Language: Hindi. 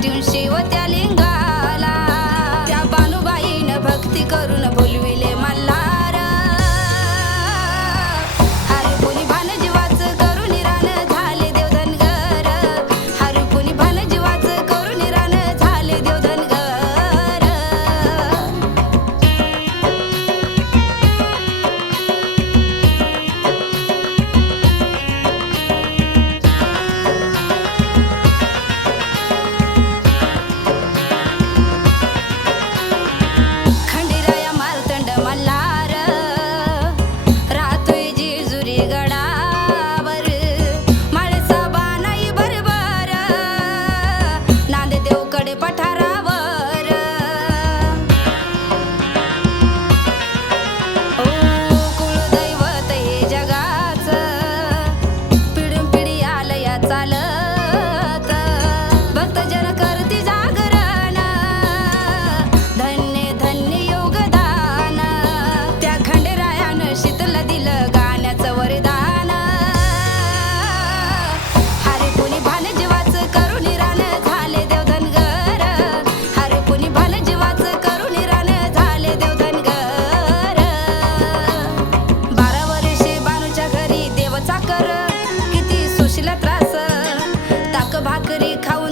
doing shit, what y'all ain't got. Comedy, comedy.